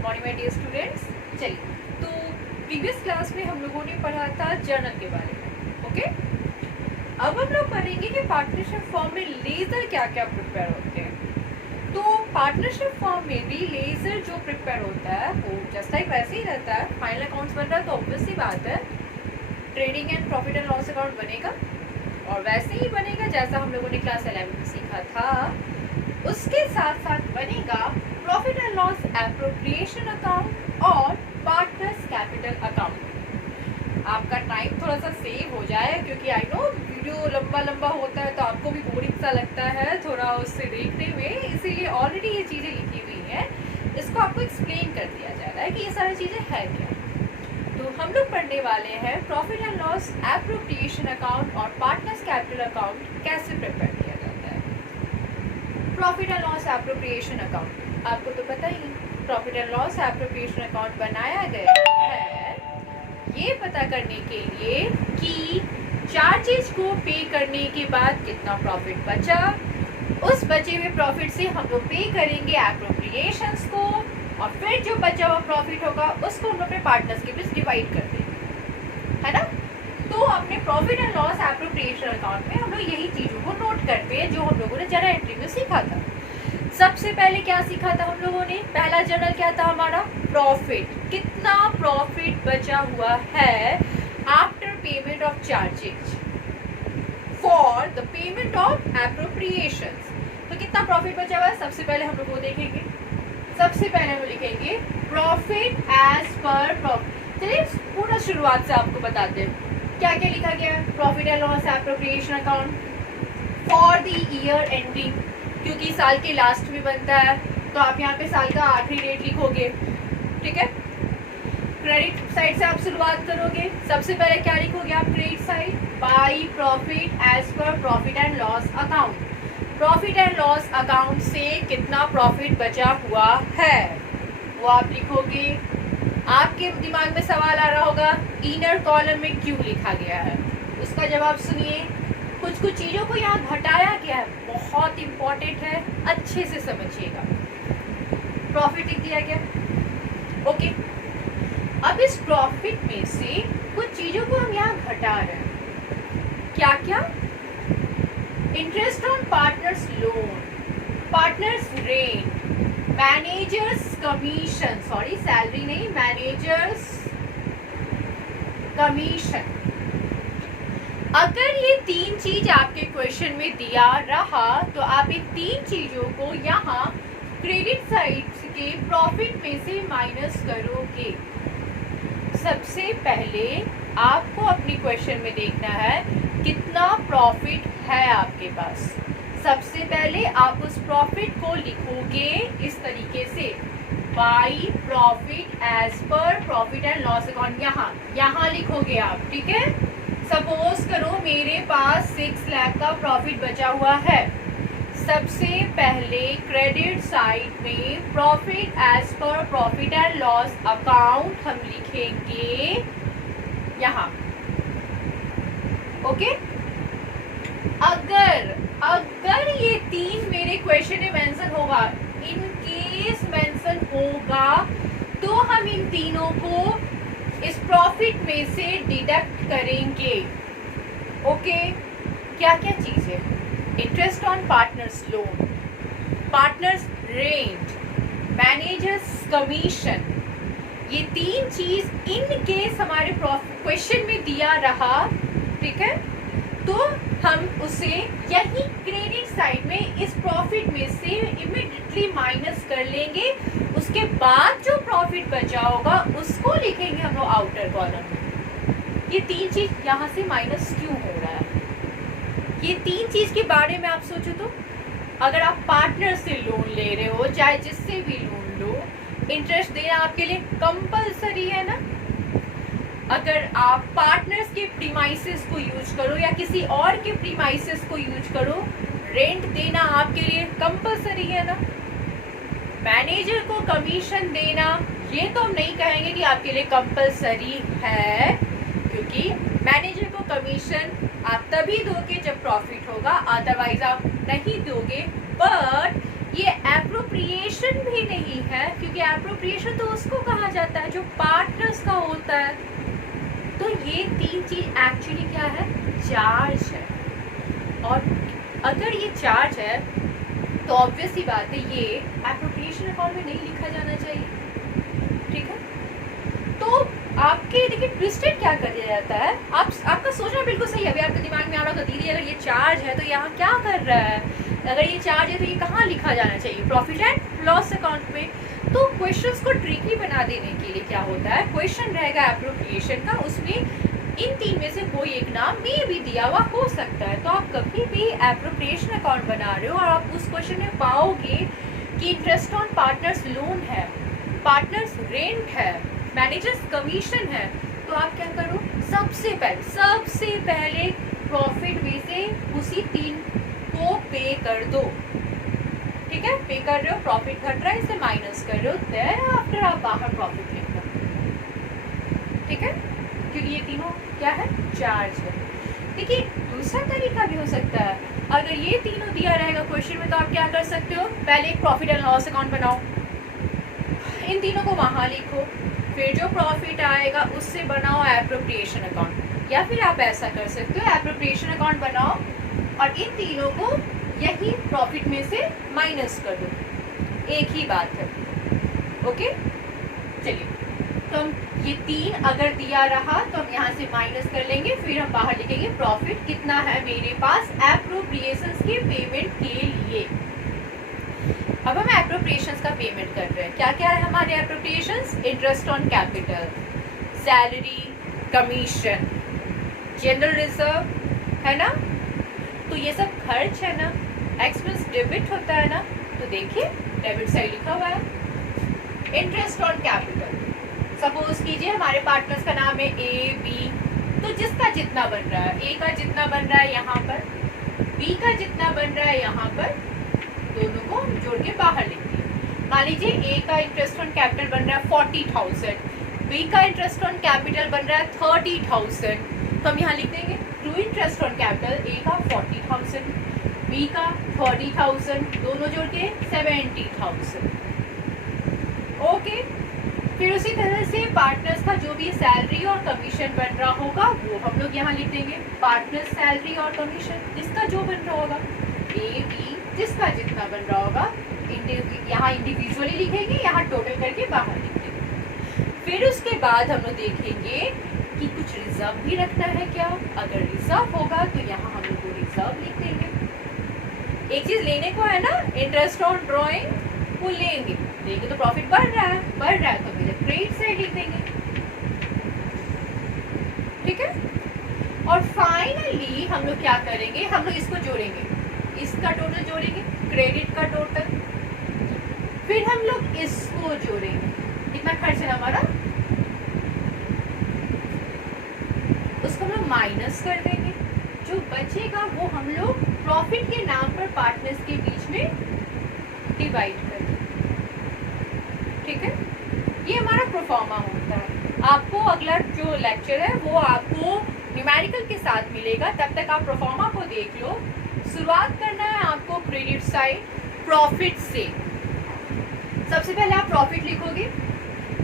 Good morning my dear students. चलिए, तो previous class में हम लोगों ने पढ़ा था जर्नल के बारे में। ओके, अब हम लोग पढ़ेंगे कि पार्टनरशिप फॉर्म में लेजर क्या क्या प्रिपेयर होते हैं। तो पार्टनरशिप फॉर्म में भी लेजर जो प्रिपेयर होता है वो जस्ट लाइक वैसे ही रहता है। फाइनल अकाउंट्स बन रहा है तो ऑब्वियस सी बात है trading and profit and loss account बनेगा, और वैसे ही बनेगा जैसा हम लोगों ने क्लास 11 में सीखा था। उसके साथ साथ बनेगा profit and loss appropriation account और पार्टनर्स कैपिटल अकाउंट। आपका टाइम थोड़ा सा सेव हो जाए, क्योंकि आई नो वीडियो लंबा होता है तो आपको भी बोरिंग सा लगता है थोड़ा उससे देखने में, इसीलिए ऑलरेडी ये चीज़ें लिखी हुई हैं, इसको आपको एक्सप्लेन कर दिया जा रहा है कि ये सारी चीज़ें है क्या। तो हम लोग पढ़ने वाले हैं profit and loss appropriation account और पार्टनर्स कैपिटल अकाउंट कैसे प्रिपेयर किया जाता है। Profit and loss appropriation account आपको तो पता ही, profit and loss appropriation account बनाया गया है ये पता करने के लिए कि चार्जेस को पे करने के बाद कितना प्रॉफिट बचा, उस बचे हुए प्रॉफिट से हम लोग पे करेंगे एप्रोप्रिएशंस को, और फिर जो बचा हुआ प्रॉफिट होगा उसको हम लोग अपने पार्टनर्स के बीच डिवाइड कर देंगे, है ना। तो अपने profit and loss appropriation account में हम लोग यही चीज़ों को नोट करते हैं जो हम लोगों ने जर्नल एंट्री में सीखा था। सबसे पहले क्या सीखा था हम लोगों ने, पहला जर्नल क्या था हमारा, प्रॉफिट, कितना प्रॉफिट बचा हुआ है after payment of charges for the payment of appropriations. तो कितना प्रॉफिट बचा हुआ है सबसे पहले हम लोग वो देखेंगे। सबसे पहले हम लिखेंगे प्रॉफिट एज पर प्रॉफिट। चलिए पूरा शुरुआत से आपको बताते हैं क्या क्या लिखा गया है। Profit and loss appropriation account for the year ending, क्योंकि साल के लास्ट में बनता है तो आप यहाँ पे साल का आखिरी रेट लिखोगे, ठीक है। क्रेडिट साइड से आप शुरुआत करोगे, सबसे पहले क्या लिखोगे आप, credit side, by profit as per profit and loss account. Profit and loss account से कितना प्रॉफिट बचा हुआ है वो आप लिखोगे। आपके दिमाग में सवाल आ रहा होगा इनर कॉलम में क्यों लिखा गया है, उसका जवाब सुनिए। कुछ चीज़ों को यहाँ घटाया गया है, बहुत इंपॉर्टेंट है, अच्छे से समझिएगा। प्रॉफिट लिख दिया गया, ओके। अब इस प्रॉफिट में से कुछ चीज़ों को हम यहाँ घटा रहे हैं। क्या क्या, interest on partners loan, partners rent, managers commission, sorry salary नहीं, मैनेजर्स कमीशन। अगर ये तीन चीज आपके क्वेश्चन में दिया रहा तो आप इन तीन चीजों को यहाँ क्रेडिट साइड के प्रॉफिट में से माइनस करोगे। सबसे पहले आपको अपने क्वेश्चन में देखना है कितना प्रॉफिट है आपके पास। सबसे पहले आप उस प्रॉफिट को लिखोगे इस तरीके से, by profit as per profit and loss account, यहाँ लिखोगे आप, ठीक है। सपोज करो मेरे पास 6 लाख का प्रॉफिट बचा हुआ है। सबसे पहले क्रेडिट साइड में profit as per profit and loss account हम लिखेंगे यहाँ, ओके। अगर ये तीन मेरे क्वेश्चन में मेंशन होगा, इन केस मेंशन होगा, तो हम इन तीनों को इस प्रॉफिट में से डिडक्ट करेंगे, ओके। क्या क्या चीजें, interest on partners loan, partners rent, managers commission, ये तीन चीज इन केस हमारे क्वेश्चन में दिया रहा, ठीक है, तो हम उसे यही क्रेडिट साइड में इस प्रॉफिट में से इमीडिएटली माइनस कर लेंगे। उसके बाद जो प्रॉफिट बचा होगा उसको लिखेंगे हम लोग आउटर कॉलम में। ये तीन चीज यहाँ से माइनस क्यों हो रहा है, ये तीन चीज के बारे में आप सोचो तो, अगर आप पार्टनर से लोन ले रहे हो, चाहे जिससे भी लोन लो, इंटरेस्ट देना आपके लिए कंपलसरी है ना। अगर आप पार्टनर्स के प्रीमाइसेस को यूज करो या किसी और के प्रीमाइसेस को यूज करो, रेंट देना आपके लिए कंपलसरी है ना। मैनेजर को कमीशन देना, ये तो हम नहीं कहेंगे कि आपके लिए कंपलसरी है, क्योंकि मैनेजर को कमीशन आप तभी दोगे जब प्रॉफिट होगा, अदरवाइज आप नहीं दोगे। बट ये एप्रोप्रिएशन भी नहीं है, क्योंकि एप्रोप्रिएशन तो उसको कहा जाता है जो पार्टनर्स का होता है। तो ये तीन चीज एक्चुअली क्या है, चार्ज है। और अगर ये चार्ज है तो ऑब्वियस ही बात है ये एप्रोप्रिएशन अकाउंट में नहीं लिखा जाना चाहिए। ठीक है, तो आपके देखिए ट्विस्टेड क्या कर दिया जाता है, आपका सोचना बिल्कुल सही है। अभी आपके दिमाग में आ रहा होगा दीदी अगर ये चार्ज है तो यहाँ क्या कर रहा है, अगर ये चार्ज है तो ये कहाँ लिखा जाना चाहिए, प्रॉफिट एंड लॉस अकाउंट में। तो क्वेश्चंस को ट्रिकी बना देने के लिए क्या होता है, क्वेश्चन रहेगा एप्रोप्रिएशन का, उसमें इन तीन में से कोई एक नाम में भी दिया हुआ हो सकता है। तो आप कभी भी एप्रोप्रिएशन अकाउंट बना रहे हो और आप उस क्वेश्चन में पाओगे कि इंटरेस्ट ऑन पार्टनर्स लोन है, पार्टनर्स रेंट है, मैनेजर्स कमीशन है, तो आप क्या करो, सबसे पहले प्रॉफिट में से उसी तीन को पे कर दो। ठीक है, पे कर रहे हो, प्रॉफिट घट रहा है, इसे माइनस कर रहे हो, देन आफ्टर आप बाहर प्रॉफिट लिख दो। ठीक है, क्योंकि ये तीनों क्या है, चार्ज है। देखिए दूसरा तरीका भी हो सकता है, अगर ये तीनों दिया रहेगा क्वेश्चन में तो आप क्या कर सकते हो, पहले एक प्रॉफिट एंड लॉस अकाउंट बनाओ, इन तीनों को वहां लिखो, फिर जो प्रॉफिट आएगा उससे बनाओ एप्रोप्रिएशन अकाउंट। या फिर आप ऐसा कर सकते हो, एप्रोप्रिएशन अकाउंट बनाओ और इन तीनों को यही प्रॉफिट में से माइनस कर दो, एक ही बात है। ओके, चलिए तो हम ये तीन अगर दिया रहा तो हम यहाँ से माइनस कर लेंगे, फिर हम बाहर लिखेंगे प्रॉफिट कितना है मेरे पास एप्रोप्रिएशंस के पेमेंट के लिए। अब हम एप्रोप्रिएशंस का पेमेंट कर रहे हैं, क्या क्या है हमारे appropriations, interest on capital, salary, commission, general reserve, है ना, तो ये सब खर्च है ना, एक्सपेंस डेबिट होता है ना, तो देखिए डेबिट साइड लिखा हुआ है। इंटरेस्ट ऑन कैपिटल, सपोज कीजिए हमारे पार्टनर्स का नाम है ए बी, तो जिसका जितना बन रहा है, ए का जितना बन रहा है यहाँ पर, बी का जितना बन रहा है यहाँ पर, दोनों को जोड़ के बाहर लिखते हैं। मान लीजिए ए का इंटरेस्ट ऑन कैपिटल बन रहा है 40,000, बी का इंटरेस्ट ऑन कैपिटल बन रहा है 30,000, तो हम यहाँ लिख देंगे ट्रू इंटरेस्ट ऑन कैपिटल, ए का 40,000, बी का 30,000, दोनों जोड़ के 70,000। ओके, फिर उसी तरह से पार्टनर्स का जो भी सैलरी और कमीशन बन रहा होगा वो हम लोग यहाँ लिख देंगे, पार्टनर सैलरी और कमीशन जिसका जो बन रहा होगा, ए बी जिसका जितना बन रहा होगा, यहाँ इंडिविजुअली लिखेंगे, यहाँ टोटल करके बाहर लिख देंगे। फिर उसके बाद हम लोग देखेंगे कि कुछ रिजर्व भी रखना है क्या, अगर रिजर्व होगा तो यहाँ हम लोग को रिजर्व लिख देंगे। एक चीज लेने को है ना, इंटरेस्ट ऑन ड्रॉइंग, वो लेंगे तो प्रॉफिट बढ़ रहा है तो मेरे क्रेडिट साइड लिख देंगे। ठीक है, और फाइनली हम लोग क्या करेंगे, हम लोग इसको जोड़ेंगे, इसका टोटल जोड़ेंगे, क्रेडिट का टोटल, फिर हम लोग इसको जोड़ेंगे, कितना खर्च है हमारा, उसको हम लोग माइनस कर देंगे, जो बचेगा वो हम लोग प्रॉफिट के नाम पर पार्टनर्स के बीच में डिवाइड कर देंगे। ठीक है, ये हमारा प्रोफॉर्मा होता है। आपको अगला जो लेक्चर है वो आपको न्यूमेरिकल के साथ मिलेगा, तब तक आप प्रोफॉर्मा को देख लो। शुरुआत करना है आपको क्रेडिट साइड प्रॉफिट से। सबसे पहले आप प्रॉफिट लिखोगे,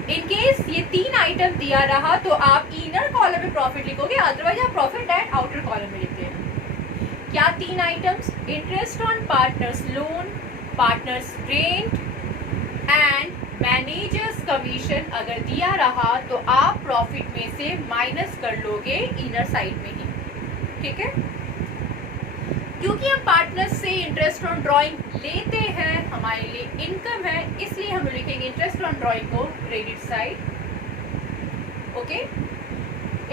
इन केस ये तीन आइटम दिया रहा तो आप इनर कॉलम में प्रॉफिट लिखोगे, अदरवाइज आप प्रॉफिट एंड आउटर कॉलम में लिखते हैं। क्या तीन items, interest on partners loan, partners rent and managers commission अगर दिया रहा तो आप प्रॉफिट में से माइनस कर लोगे इनर साइड में ही। ठीक है, क्योंकि हम पार्टनर्स से इंटरेस्ट ऑन ड्राइंग लेते हैं, हमारे लिए इनकम है, इसलिए हम लिखेंगे इंटरेस्ट ऑन ड्राइंग को credit side. Okay,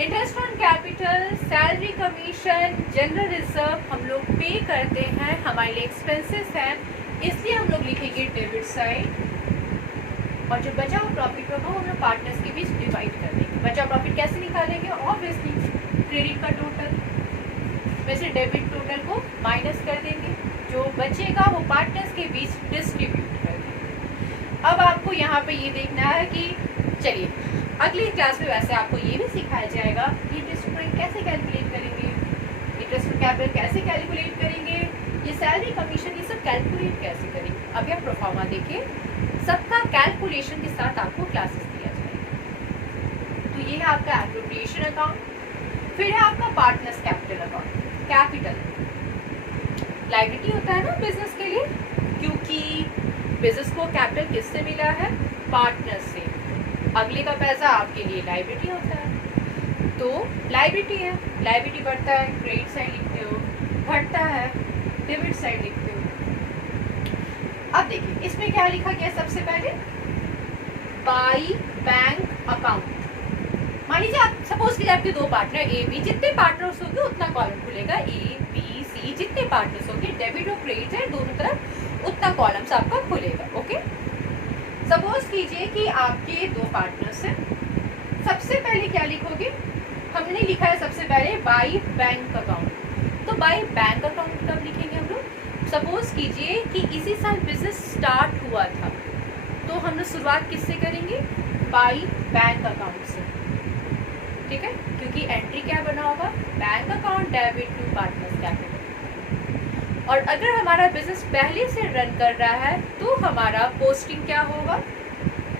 interest on capital, salary commission, general reserve हम लोग पे करते हैं, हमारे लिए एक्सपेंसेस हैं, इसलिए हम लोग लिखेंगे डेबिट साइड। और जो बचा हुआ प्रॉफिट होगा वो हम लोग पार्टनर्स के बीच डिवाइड कर देंगे। बचा प्रॉफिट कैसे निकालेंगे, ऑब्वियसली क्रेडिट का टोटल में से डेबिट टोटल को माइनस कर देंगे, जो बचेगा वो पार्टनर्स के बीच डिस्ट्रीब्यूट कर देंगे। अब आपको यहाँ पे ये देखना है कि चलिए अगली क्लास में वैसे आपको ये भी सिखाया जाएगा कि इंटरेस्ट रेट कैसे कैलकुलेट करेंगे, इंटरेस्ट कैपिटल कैसे कैलकुलेट करेंगे, ये सैलरी कमीशन, ये सब कैलकुलेट कैसे करेंगे, अभी आप प्रोफार्मा देखिए, सबका कैलकुलेशन के साथ आपको क्लासेस दिया जाएगा। तो ये है आपका एप्रोप्रिएशन अकाउंट। फिर है आपका partners capital account. Capital liability होता है ना बिजनेस के लिए, क्योंकि बिजनेस को कैपिटल किससे मिला है, पार्टनर से। अगले का पैसा आपके लिए लायबिलिटी होता है, तो लायबिलिटी है, लायबिलिटी बढ़ता है क्रेडिट साइड लिखते हो, घटता है डेबिट साइड लिखते हो। अब देखिए इसमें क्या लिखा गया, सबसे पहले बाई बैंक अकाउंट। मान लीजिए आप सपोज कीजिए आपके दो पार्टनर ए बी, जितने पार्टनर्स होंगे उतना कॉलम खुलेगा, ए बी सी जितने पार्टनर्स होंगे, डेबिट और क्रेडिट है दोनों तरफ, उतना कॉलम्स आपका खुलेगा। ओके, सपोज कीजिए कि आपके दो पार्टनर्स हैं। सबसे पहले क्या लिखोगे, हमने लिखा है सबसे पहले बाई बैंक अकाउंट। तो बाई बैंक अकाउंट कब लिखेंगे हम लोग, सपोज कीजिए कि इसी साल बिजनेस स्टार्ट हुआ था, तो हम लोग शुरुआत किससे करेंगे, बाई बैंक अकाउंट से। ठीक है, क्योंकि एंट्री क्या बना होगा, bank account debit to partners capital. और अगर हमारा बिजनेस पहले से रन कर रहा है तो हमारा पोस्टिंग क्या होगा,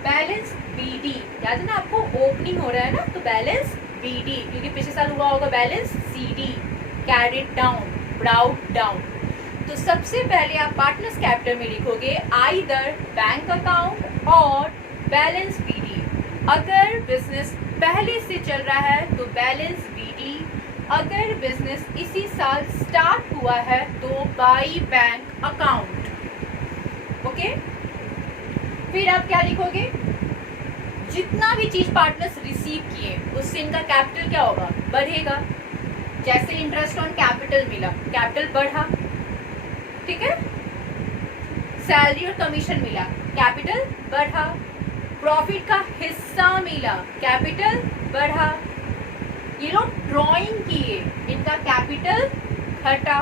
बैलेंस बीडी। याद है ना आपको, ओपनिंग हो रहा है ना, तो बैलेंस बीडी, क्योंकि पिछले साल हुआ होगा balance CD, carried down, brought down. तो सबसे पहले आप पार्टनर्स कैपिटल में लिखोगे आइदर बैंक अकाउंट और बैलेंस बीडी। अगर बिजनेस पहले से चल रहा है तो बैलेंस बीडी, अगर बिजनेस इसी साल स्टार्ट हुआ है तो बाई बैंक अकाउंट। ओके, फिर आप क्या लिखोगे, जितना भी चीज पार्टनर्स रिसीव किए उससे इनका कैपिटल क्या होगा, बढ़ेगा। जैसे इंटरेस्ट ऑन कैपिटल मिला, कैपिटल बढ़ा। ठीक है, सैलरी और कमीशन मिला, कैपिटल बढ़ा। प्रॉफिट का हिस्सा मिला, कैपिटल बढ़ा। ये लोग ड्राइंग किए, इनका कैपिटल घटा।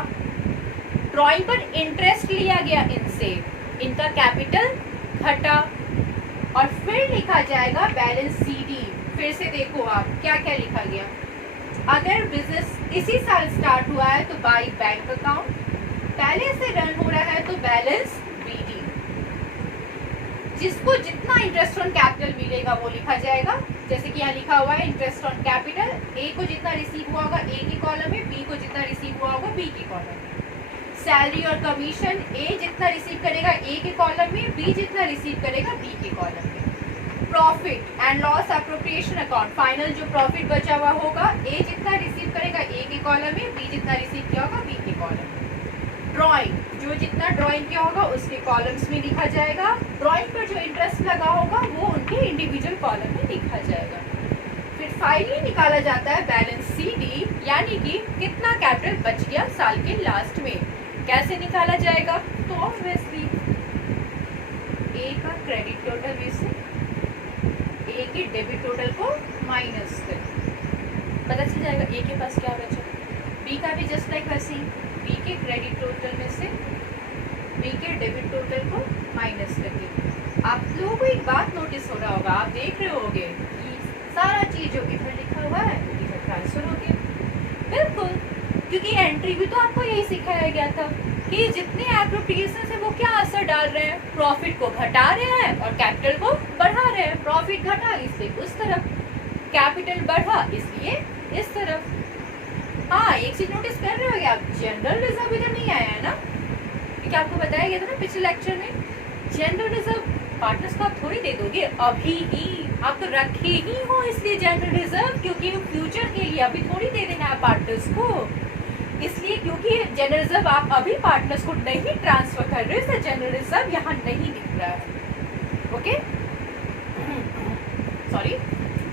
ड्राइंग पर इंटरेस्ट लिया गया इनसे, इनका कैपिटल घटा। और फिर लिखा जाएगा बैलेंस सीडी। फिर से देखो आप क्या क्या लिखा गया, अगर बिजनेस इसी साल स्टार्ट हुआ है तो बाई बैंक अकाउंट, पहले से रन हो रहा है तो बैलेंस बीडी। जिसको जितना इंटरेस्ट ऑन कैपिटल मिलेगा वो लिखा जाएगा। जैसे कि यहाँ लिखा हुआ है इंटरेस्ट ऑन कैपिटल, ए को जितना रिसीव हुआ होगा ए के कॉलम में, बी को जितना रिसीव हुआ होगा बी के कॉलम में। सैलरी और कमीशन ए जितना रिसीव करेगा ए के कॉलम में, बी जितना रिसीव करेगा बी के कॉलम में। Profit and loss appropriation account, final जो प्रॉफिट बचा हुआ होगा ए जितना रिसीव करेगा ए के कॉलम में, बी जितना रिसीव किया होगा बी के कॉलम में। ड्राइंग, जो जितना ड्राइंग किया होगा उसके कॉलम्स में लिखा जाएगा। ड्राइंग पर जो इंटरेस्ट लगा होगा वो उनके इंडिविजुअल कॉलम में लिखा जाएगा। फिर फाइनली निकाला जाता है बैलेंस सीडी, यानी कि कितना कैपिटल बच गया साल के लास्ट में। कैसे निकाला जाएगा, तो ऑब्वियसली ए का क्रेडिट टोटल में से ए के डेबिट टोटल को माइनस कर पता चल जाएगा ए के पास क्या बचा। बी का भी जस्ट लाइक वैसे ही, बी के क्रेडिट टोटल में से बी के डेबिट टोटल को माइनस करके। आप लोगों को एक बात नोटिस हो रहा होगा, आप देख रहे होगे ये सारा चीज जो इधर लिखा हुआ है इधर ट्रांसफर हो गया। बिल्कुल, क्योंकि एंट्री भी तो आपको यही सिखाया गया था कि जितने एप्रोप्रिएशन है वो क्या असर डाल रहे हैं, प्रॉफिट को घटा रहे हैं और कैपिटल को बढ़ा रहे हैं। प्रॉफिट घटा इसलिए उस तरफ, कैपिटल बढ़ा इसलिए इस तरफ। हाँ, एक चीज नोटिस कर रहे होगे आप, जनरल रिजर्व इधर नहीं आया है ना, क्योंकि आपको बताया गया था ना पिछले लेक्चर में, जनरल रिजर्व पार्टनर्स को आप थोड़ी दे दोगे अभी ही, आप तो रखे ही हो इसलिए जनरल रिजर्व, क्योंकि फ्यूचर के लिए अभी थोड़ी दे देना है पार्टनर्स को। इसलिए क्योंकि जनरल रिजर्व आप अभी पार्टनर्स को नहीं ट्रांसफर कर रहे, इसलिए जनरल रिजर्व यहाँ नहीं दिख रहा है। Okay, sorry.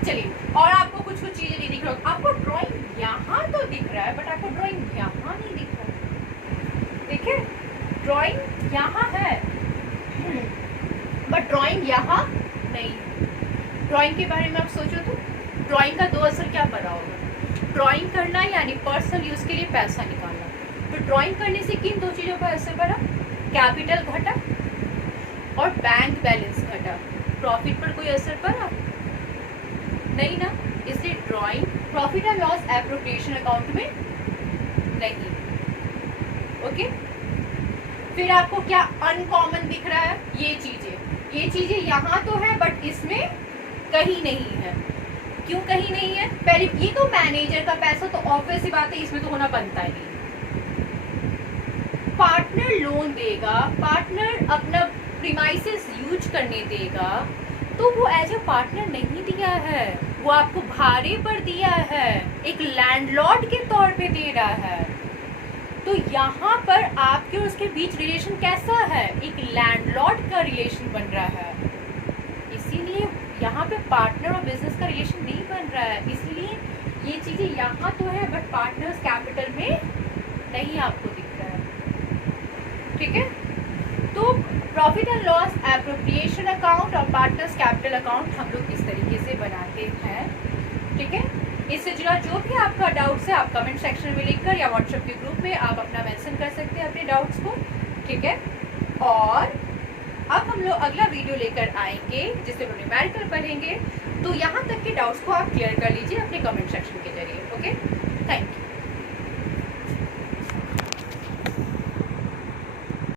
चलिए, और आपको कुछ कुछ चीजें नहीं दिख रहा, आपको ड्राइंग यहाँ तो दिख रहा है बट आपको ड्राइंग यहाँ नहीं दिख रहा। देखिए, ड्राइंग यहाँ है बट ड्राइंग यहाँ नहीं। ड्राइंग के बारे में आप सोचो तो ड्राइंग का दो असर क्या पड़ा होगा, ड्राइंग करना यानी पर्सनल यूज के लिए पैसा निकालना। तो ड्राइंग करने से किन दो चीजों पर असर पड़ा, कैपिटल घटा और बैंक बैलेंस घटा। प्रॉफिट पर कोई असर पड़ा नहीं ना, इसलिए drawing profit and loss appropriation account में नहीं। ओके, फिर आपको क्या अनकॉमन दिख रहा है? ये चीजें यहाँ तो है बट इसमें कहीं नहीं है। क्यों कहीं नहीं है? पहले ये तो मैनेजर का पैसा, तो ऑब्वियस सी बात है इसमें तो होना बनता ही नहीं। पार्टनर लोन देगा, पार्टनर अपना प्रीमाइसेस यूज करने देगा, तो वो एज ए पार्टनर नहीं दिया है, वो आपको भाड़े पर दिया है, एक लैंडलॉर्ड के तौर पे दे रहा है। तो यहाँ पर आपके और उसके बीच रिलेशन कैसा है? एक लैंडलॉर्ड का रिलेशन बन रहा है। इसीलिए यहाँ पे पार्टनर और बिजनेस का रिलेशन नहीं बन रहा है। इसलिए ये चीजें यहाँ तो है बट पार्टनर्स कैपिटल में नहीं आपको दिख रहा है। ठीक है, तो profit and loss appropriation account और पार्टनर्स कैपिटल अकाउंट हम लोग इस तरीके से बनाते हैं। ठीक है, इससे जुड़ा जो भी आपका डाउट्स है आप कमेंट सेक्शन में लिखकर या व्हाट्सएप के ग्रुप में आप अपना मेंशन कर सकते हैं अपने डाउट्स को। ठीक है, और अब हम लोग अगला वीडियो लेकर आएंगे जिससे हम न्यूमेरिकल पढ़ेंगे। तो यहाँ तक के डाउट्स को आप क्लियर कर लीजिए अपने कमेंट सेक्शन के जरिए। Okay, thank you.